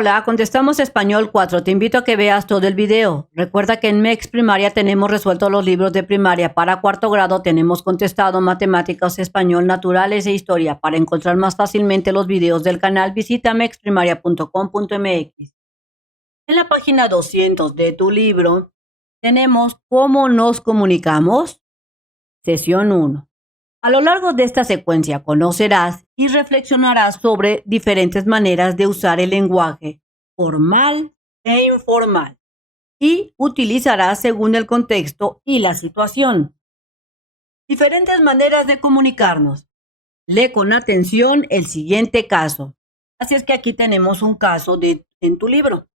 Hola, contestamos Español 4. Te invito a que veas todo el video. Recuerda que en MEX Primaria tenemos resuelto los libros de primaria. Para cuarto grado tenemos contestado matemáticas, español, naturales e historia. Para encontrar más fácilmente los videos del canal, visita mexprimaria.com.mx. En la página 200 de tu libro tenemos ¿Cómo nos comunicamos? Sesión 1. A lo largo de esta secuencia conocerás y reflexionarás sobre diferentes maneras de usar el lenguaje formal e informal y utilizarás según el contexto y la situación. Diferentes maneras de comunicarnos. Lee con atención el siguiente caso. Así es que aquí tenemos un caso en tu libro.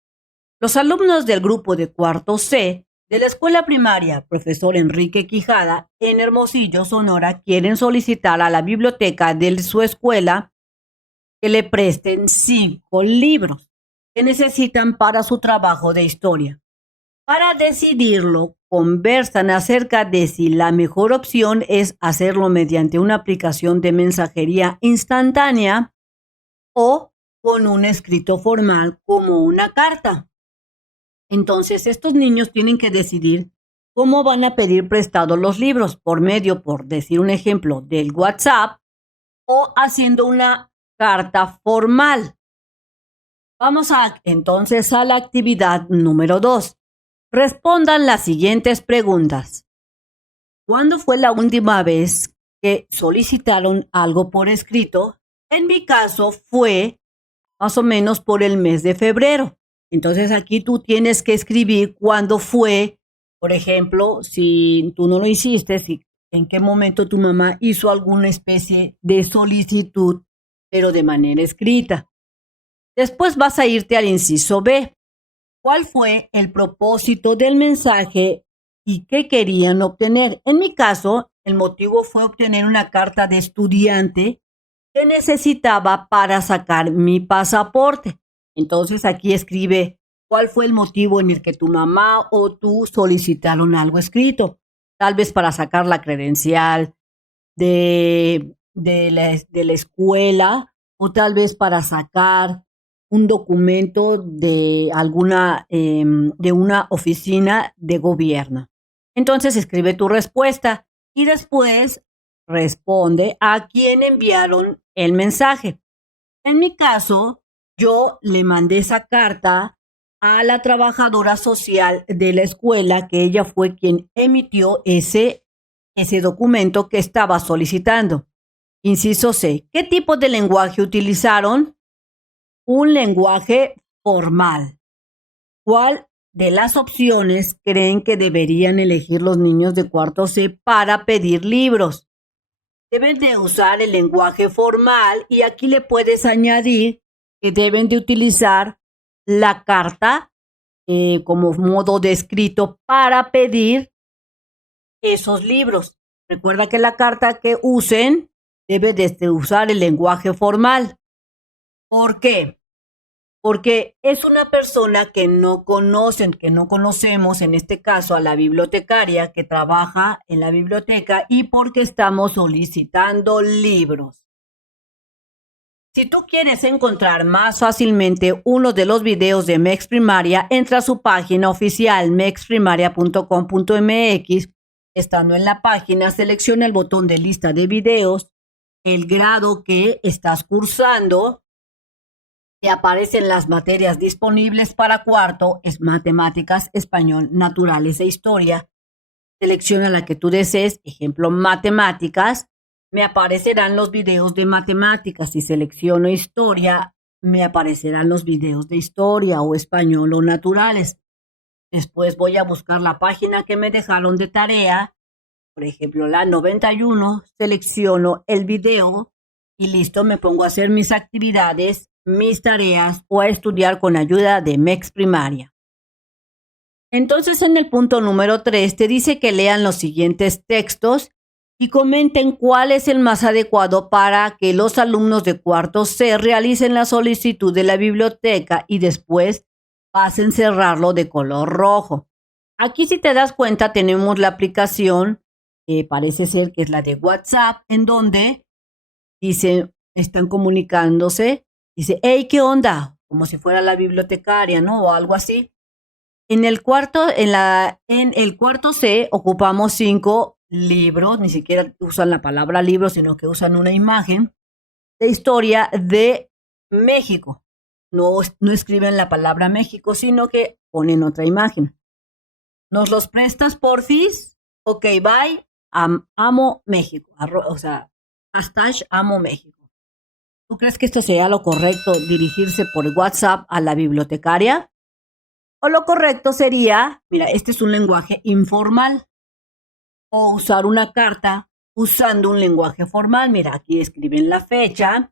Los alumnos del grupo de cuarto C de la escuela primaria Profesor Enrique Quijada en Hermosillo, Sonora, quieren solicitar a la biblioteca de su escuela que le presten 5 libros que necesitan para su trabajo de historia. Para decidirlo, conversan acerca de si la mejor opción es hacerlo mediante una aplicación de mensajería instantánea o con un escrito formal como una carta. Entonces, estos niños tienen que decidir cómo van a pedir prestados los libros, por medio, por decir un ejemplo, del WhatsApp o haciendo una carta formal. Vamos entonces a la actividad número 2. Respondan las siguientes preguntas. ¿Cuándo fue la última vez que solicitaron algo por escrito? En mi caso fue más o menos por el mes de febrero. Entonces aquí tú tienes que escribir cuándo fue, por ejemplo, si tú no lo hiciste, en qué momento tu mamá hizo alguna especie de solicitud, pero de manera escrita. Después vas a irte al inciso B. ¿Cuál fue el propósito del mensaje y qué querían obtener? En mi caso, el motivo fue obtener una carta de estudiante que necesitaba para sacar mi pasaporte. Entonces aquí escribe cuál fue el motivo en el que tu mamá o tú solicitaron algo escrito. Tal vez para sacar la credencial de la escuela o tal vez para sacar un documento de de una oficina de gobierno. Entonces escribe tu respuesta y después responde a quién enviaron el mensaje. En mi caso, yo le mandé esa carta a la trabajadora social de la escuela, que ella fue quien emitió ese documento que estaba solicitando. Inciso C. ¿Qué tipo de lenguaje utilizaron? Un lenguaje formal. ¿Cuál de las opciones creen que deberían elegir los niños de cuarto C para pedir libros? Deben de usar el lenguaje formal y aquí le puedes añadir que deben de utilizar la carta como modo de escrito para pedir esos libros. Recuerda que la carta que usen debe de usar el lenguaje formal. ¿Por qué? Porque es una persona que no conocemos, en este caso a la bibliotecaria que trabaja en la biblioteca y porque estamos solicitando libros. Si tú quieres encontrar más fácilmente uno de los videos de MEX Primaria, entra a su página oficial mexprimaria.com.mx. Estando en la página, selecciona el botón de lista de videos, el grado que estás cursando, y aparecen las materias disponibles para cuarto, es matemáticas, español, naturales e historia. Selecciona la que tú desees, ejemplo, matemáticas. Me aparecerán los videos de matemáticas. Si selecciono historia, me aparecerán los videos de historia o español o naturales. Después voy a buscar la página que me dejaron de tarea. Por ejemplo, la 91. Selecciono el video y listo, me pongo a hacer mis actividades, mis tareas o a estudiar con ayuda de MEX Primaria. Entonces, en el punto número 3 te dice que lean los siguientes textos y comenten cuál es el más adecuado para que los alumnos de cuarto C realicen la solicitud de la biblioteca y después vas a encerrarlo de color rojo. Aquí, si te das cuenta, tenemos la aplicación, parece ser que es la de WhatsApp, en donde dice, están comunicándose, dice, hey, ¿qué onda? como si fuera la bibliotecaria, ¿no? O algo así. En el cuarto C ocupamos 5 libros, ni siquiera usan la palabra libro, sino que usan una imagen de historia de México. No escriben la palabra México, sino que ponen otra imagen. ¿Nos los prestas, porfis? Ok, bye. Amo México. O sea, hashtag amo México. ¿Tú crees que esto sería lo correcto, dirigirse por WhatsApp a la bibliotecaria? O lo correcto sería, mira, este es un lenguaje informal, o usar una carta usando un lenguaje formal. Mira, aquí escriben la fecha,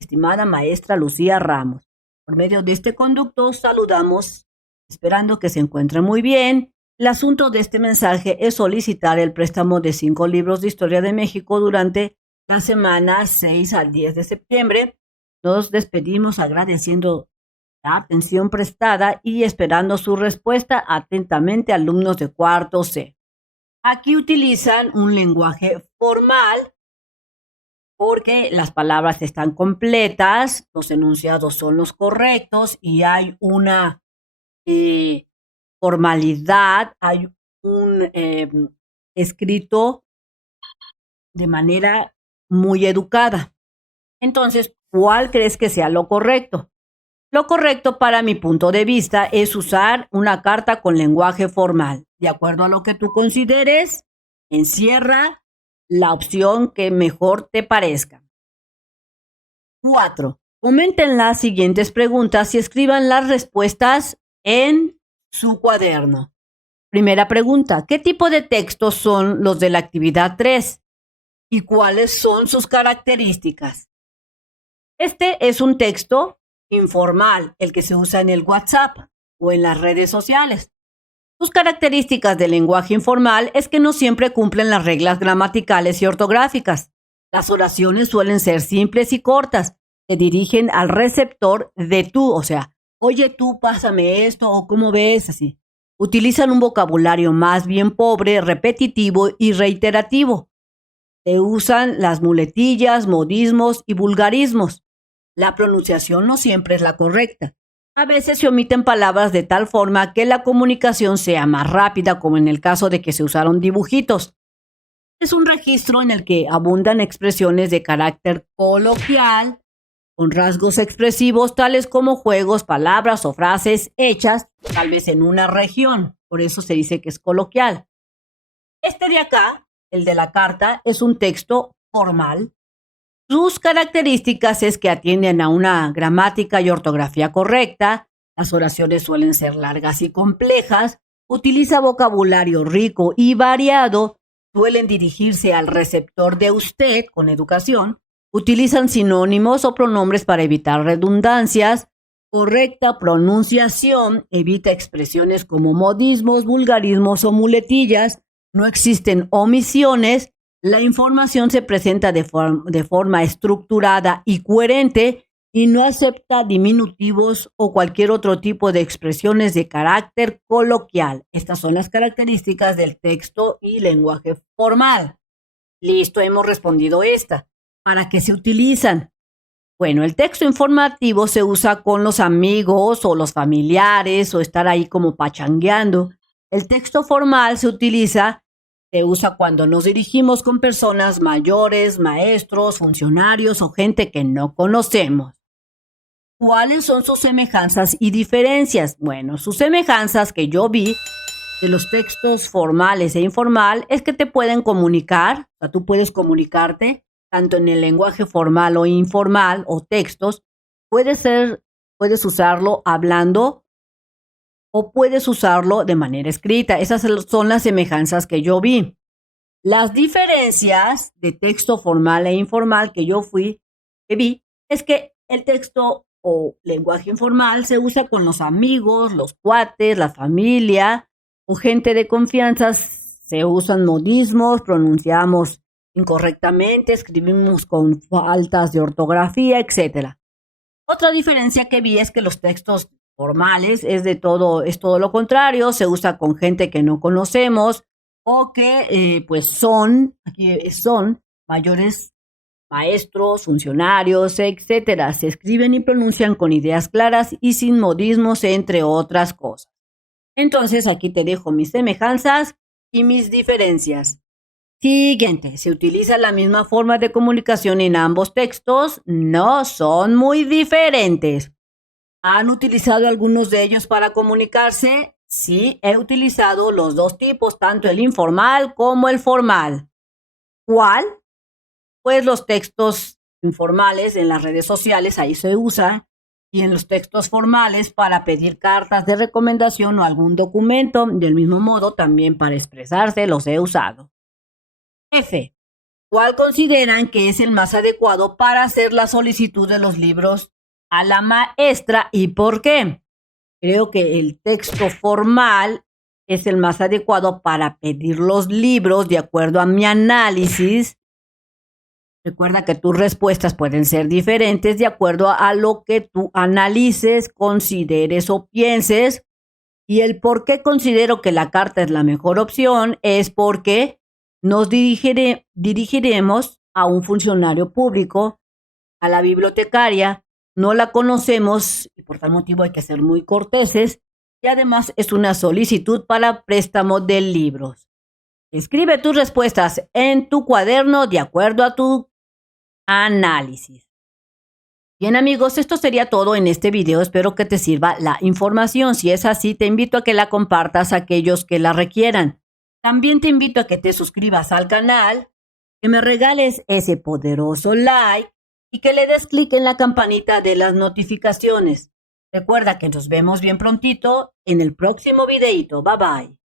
estimada maestra Lucía Ramos. Por medio de este conducto saludamos, esperando que se encuentre muy bien. El asunto de este mensaje es solicitar el préstamo de 5 libros de historia de México durante la semana 6 al 10 de septiembre. Nos despedimos agradeciendo la atención prestada y esperando su respuesta atentamente, alumnos de cuarto C. Aquí utilizan un lenguaje formal porque las palabras están completas, los enunciados son los correctos y hay una formalidad, hay un escrito de manera muy educada. Entonces, ¿cuál crees que sea lo correcto? Lo correcto para mi punto de vista es usar una carta con lenguaje formal. De acuerdo a lo que tú consideres, encierra la opción que mejor te parezca. 4. Comenten las siguientes preguntas y escriban las respuestas en su cuaderno. Primera pregunta, ¿qué tipo de textos son los de la actividad 3? ¿Y cuáles son sus características? Este es un texto informal, el que se usa en el WhatsApp o en las redes sociales. Sus características del lenguaje informal es que no siempre cumplen las reglas gramaticales y ortográficas. Las oraciones suelen ser simples y cortas. Se dirigen al receptor de tú, o sea, oye tú, pásame esto, o cómo ves, así. Utilizan un vocabulario más bien pobre, repetitivo y reiterativo. Se usan las muletillas, modismos y vulgarismos. La pronunciación no siempre es la correcta. A veces se omiten palabras de tal forma que la comunicación sea más rápida, como en el caso de que se usaron dibujitos. Es un registro en el que abundan expresiones de carácter coloquial, con rasgos expresivos tales como juegos, palabras o frases hechas tal vez en una región. Por eso se dice que es coloquial. Este de acá, el de la carta, es un texto formal. Sus características es que atienden a una gramática y ortografía correcta, las oraciones suelen ser largas y complejas, utiliza vocabulario rico y variado, suelen dirigirse al receptor de usted con educación, utilizan sinónimos o pronombres para evitar redundancias, correcta pronunciación, evita expresiones como modismos, vulgarismos o muletillas, no existen omisiones. La información se presenta de forma estructurada y coherente y no acepta diminutivos o cualquier otro tipo de expresiones de carácter coloquial. Estas son las características del texto y lenguaje formal. Listo, hemos respondido esta. ¿Para qué se utilizan? Bueno, el texto informativo se usa con los amigos o los familiares o estar ahí como pachangueando. El texto formal se usa cuando nos dirigimos con personas mayores, maestros, funcionarios o gente que no conocemos. ¿Cuáles son sus semejanzas y diferencias? Bueno, sus semejanzas que yo vi de los textos formales e informal es que te pueden comunicar, o sea, tú puedes comunicarte tanto en el lenguaje formal o informal o textos, puedes usarlo hablando o puedes usarlo de manera escrita. Esas son las semejanzas que yo vi. Las diferencias de texto formal e informal que vi, es que el texto o lenguaje informal se usa con los amigos, los cuates, la familia o gente de confianza. Se usan modismos, pronunciamos incorrectamente, escribimos con faltas de ortografía, etc. Otra diferencia que vi es que los textos formales es todo lo contrario, se usa con gente que no conocemos o que son mayores Maestros, funcionarios, etcétera, se escriben y pronuncian con ideas claras y sin modismos, entre otras cosas. Entonces aquí te dejo mis semejanzas y mis diferencias. Siguiente, ¿se utiliza la misma forma de comunicación en ambos textos? No, son muy diferentes. ¿Han utilizado algunos de ellos para comunicarse? Sí, he utilizado los dos tipos, tanto el informal como el formal. ¿Cuál? Pues los textos informales en las redes sociales, ahí se usa, y en los textos formales para pedir cartas de recomendación o algún documento. Del mismo modo, también para expresarse los he usado. F. ¿Cuál consideran que es el más adecuado para hacer la solicitud de los libros a la maestra y por qué? Creo que el texto formal es el más adecuado para pedir los libros de acuerdo a mi análisis. Recuerda que tus respuestas pueden ser diferentes de acuerdo a lo que tú analices, consideres o pienses. Y el por qué considero que la carta es la mejor opción es porque nos dirigiremos a un funcionario público, a la bibliotecaria, no la conocemos y por tal motivo hay que ser muy corteses y además es una solicitud para préstamo de libros. Escribe tus respuestas en tu cuaderno de acuerdo a tu análisis. Bien amigos, esto sería todo en este video. Espero que te sirva la información. Si es así, te invito a que la compartas a aquellos que la requieran. También te invito a que te suscribas al canal, que me regales ese poderoso like y que le des clic en la campanita de las notificaciones. Recuerda que nos vemos bien prontito en el próximo videito. Bye bye.